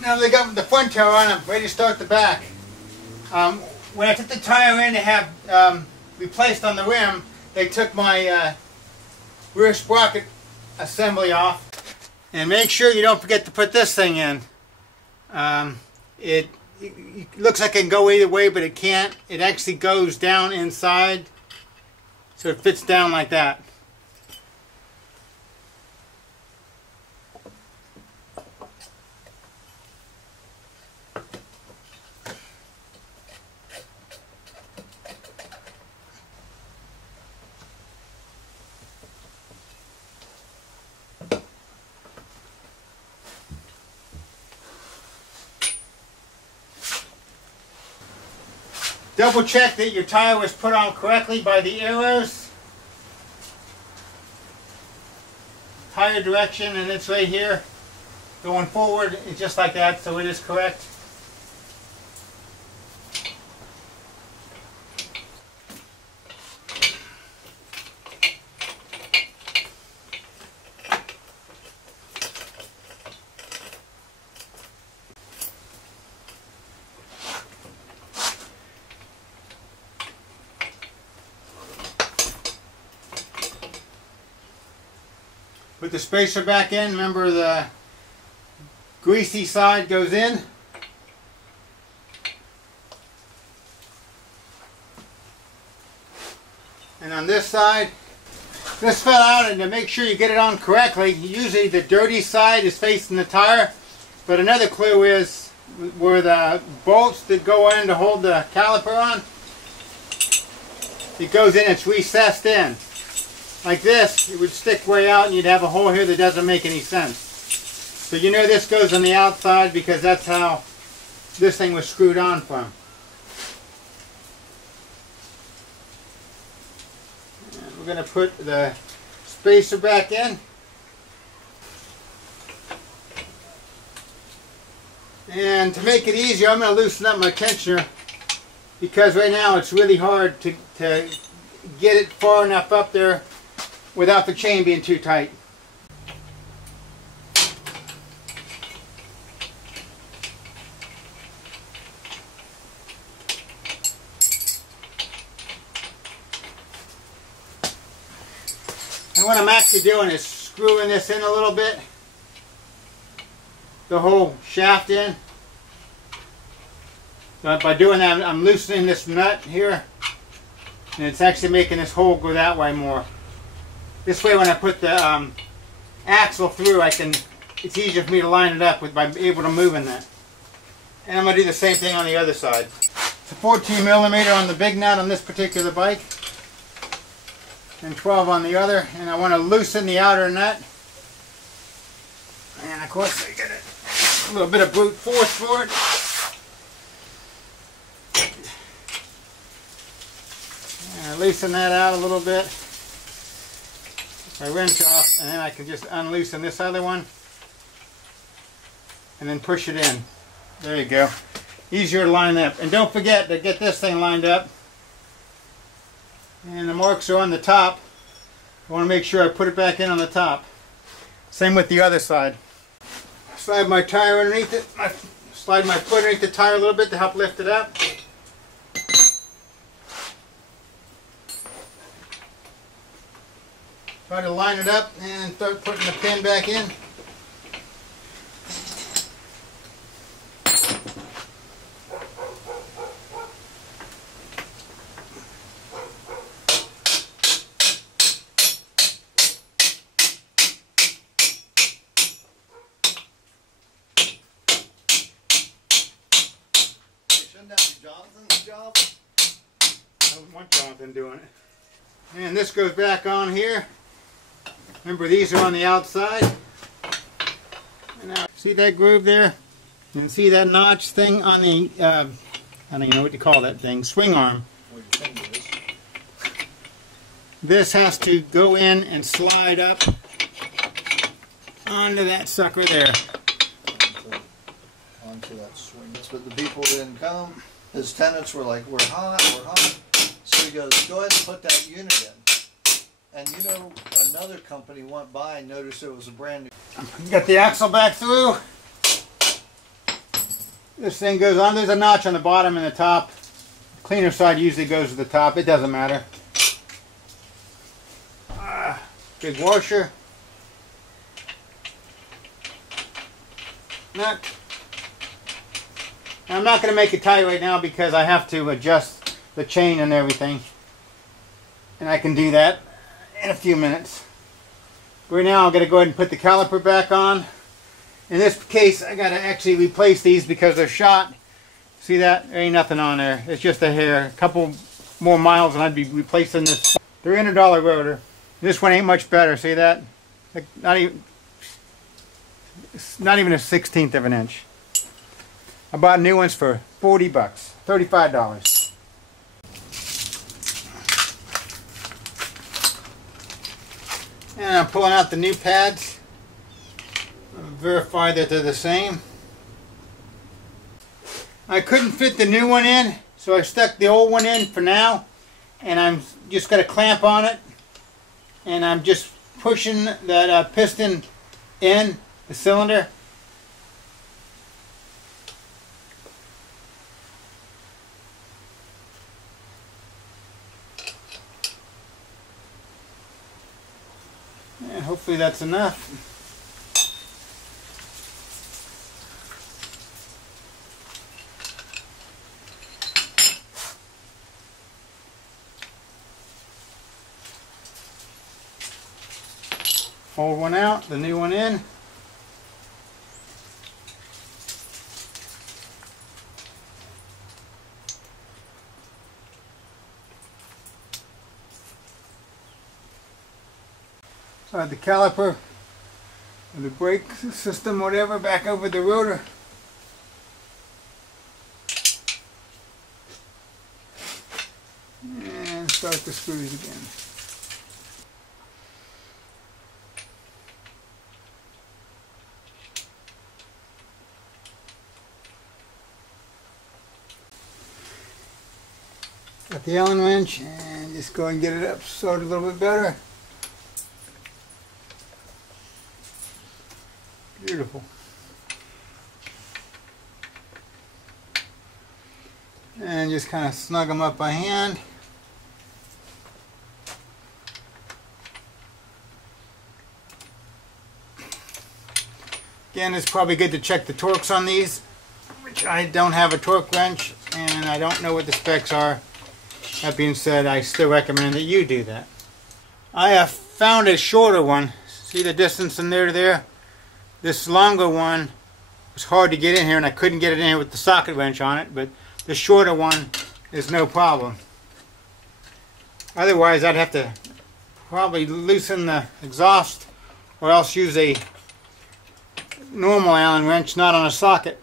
Now they got the front tire on, I'm ready to start the back. When I took the tire in to have replaced on the rim, they took my rear sprocket assembly off. And make sure you don't forget to put this thing in. It looks like it can go either way, but it can't. It actually goes down inside, so it fits down like that. Double check that your tire was put on correctly by the arrows. Tire direction, and it's right here. Going forward, it's just like that, so it is correct. Put the spacer back in. Remember, the greasy side goes in. And on this side, this fell out, and to make sure you get it on correctly, usually the dirty side is facing the tire. But another clue is where the bolts that go in to hold the caliper on, it goes in, it's recessed in. Like this, it would stick way out and you'd have a hole here that doesn't make any sense. So you know this goes on the outside because that's how this thing was screwed on from. And we're going to put the spacer back in. And to make it easier, I'm going to loosen up my tensioner because right now it's really hard to get it far enough up there without the chain being too tight. And what I'm actually doing is screwing this in a little bit, the whole shaft in. So by doing that, I'm loosening this nut here, and it's actually making this hole go that way more. This way, when I put the axle through, it's easier for me to line it up by able to move in that. And I'm going to do the same thing on the other side. It's a 14mm on the big nut on this particular bike, and 12 on the other. And I want to loosen the outer nut. And of course, I get a little bit of brute force for it. And I loosen that out a little bit. My wrench off, and then I can just unloosen this other one and then push it in. There you go. Easier to line up. And don't forget to get this thing lined up. And the marks are on the top. I want to make sure I put it back in on the top. Same with the other side. Slide my tire underneath it. Slide my foot underneath the tire a little bit to help lift it up. Try to line it up and start putting the pin back in. Shouldn't that be Jonathan's job? I don't want Jonathan doing it. And this goes back on here. Remember, these are on the outside. And now, see that groove there? And see that notch thing on the, I don't even know what you call that thing, swing arm. This has to go in and slide up onto that sucker there. Onto that swing. That's what the people didn't come. His tenants were like, we're hot, we're hot. So he goes, go ahead and put that unit in. And you know, another company went by and noticed it was a brand new. Got the axle back through. This thing goes on. There's a notch on the bottom and the top. Cleaner side usually goes to the top. It doesn't matter. Big washer. Nut. I'm not going to make it tight right now because I have to adjust the chain and everything. And I can do that in a few minutes. Right now I'm going to go ahead and put the caliper back on. In this case I got to actually replace these because they're shot. See that? There ain't nothing on there. It's just a hair. A couple more miles and I'd be replacing this $300 rotor. This one ain't much better. See that? Like not even a 1/16 of an inch. I bought new ones for 40 bucks, $35. And I'm pulling out the new pads. Verify that they're the same. I couldn't fit the new one in, so I stuck the old one in for now. And I'm just going to clamp on it. And I'm just pushing that piston in the cylinder. And hopefully that's enough. Old one out, the new one in. Slide the caliper and the brake system, whatever, back over the rotor. And start the screws again. Got the Allen wrench and just go and get it up sorted a little bit better. Beautiful. And just kind of snug them up by hand. Again, it's probably good to check the torques on these, which I don't have a torque wrench and I don't know what the specs are. That being said, I still recommend that you do that. I have found a shorter one. See the distance from there to there? This longer one was hard to get in here and I couldn't get it in here with the socket wrench on it, but the shorter one is no problem. Otherwise I'd have to probably loosen the exhaust or else use a normal Allen wrench, not on a socket.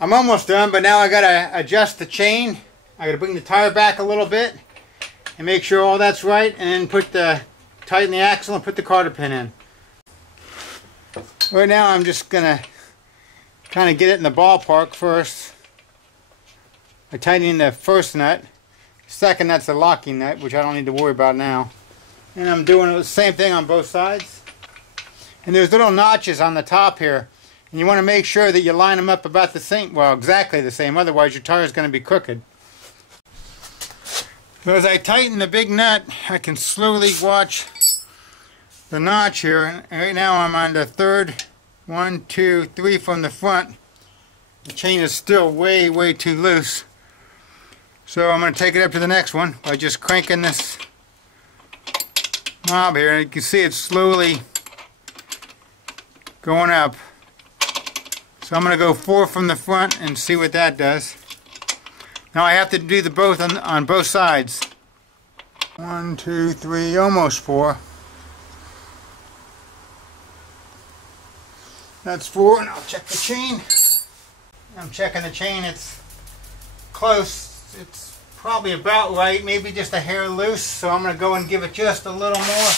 I'm almost done, but now I gotta adjust the chain. I gotta bring the tire back a little bit and make sure all that's right, and then tighten the axle and put the cotter pin in. Right now I'm just gonna kind of get it in the ballpark first by tightening the first nut. Second nut's the locking nut, which I don't need to worry about now. And I'm doing the same thing on both sides. And there's little notches on the top here, and you want to make sure that you line them up about the same, well, exactly the same, otherwise your tire is going to be crooked. So as I tighten the big nut, I can slowly watch the notch here. And right now I'm on the third, 1, 2, 3 from the front. The chain is still way too loose. So I'm going to take it up to the next one by just cranking this knob here. And you can see it's slowly going up. So I'm going to go 4 from the front and see what that does. Now I have to do the both on both sides. 1, 2, 3, almost 4. That's 4, and I'll check the chain. I'm checking the chain, it's close. It's probably about right, maybe just a hair loose, so I'm going to go and give it just a little more.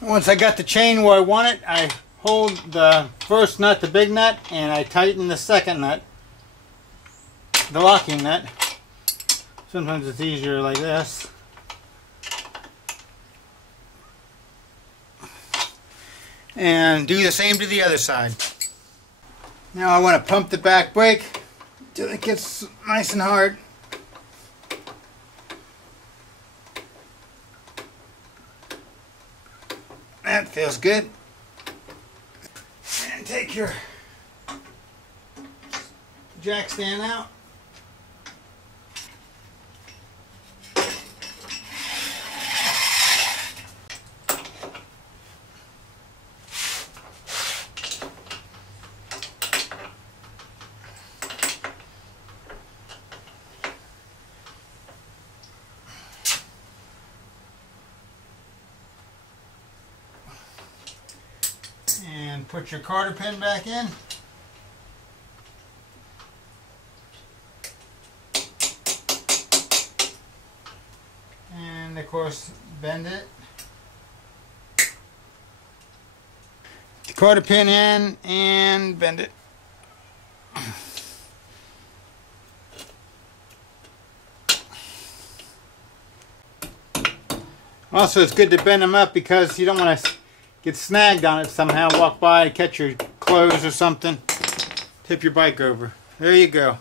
Once I got the chain where I want it, I hold the first nut, the big nut, and I tighten the second nut, the locking nut. Sometimes it's easier like this. And do the same to the other side. Now I want to pump the back brake till it gets nice and hard. That feels good. And take your jack stand out. And put your cotter pin back in. And of course, bend it. The cotter pin in and bend it. Also, it's good to bend them up because you don't want to get snagged on it somehow, walk by, catch your clothes or something, tip your bike over. There you go.